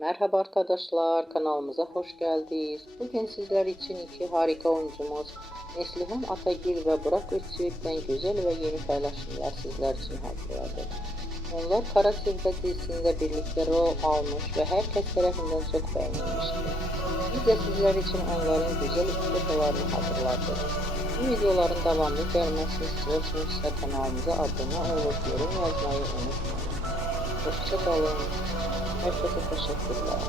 Merhaba arkadaşlar, kanalımıza hoş geldiniz. Bugün sizler için iki harika oyuncumuz Neslihan Atagil ve Burak Özçivit'ten güzel ve yeni paylaşımlar sizler için hazırladık. Onlar Kara Sevda dizisinde birlikte rol almış ve herkes tarafından çok beğenilmişti. Biz de sizler için onların güzel fotoğraflarını hazırladık. Bu videoların devamlı gelmesini istiyorsanız kanalımıza abone olup yorum yazmayı unutmayın. Hoşça kalın. Herkese teşekkürler.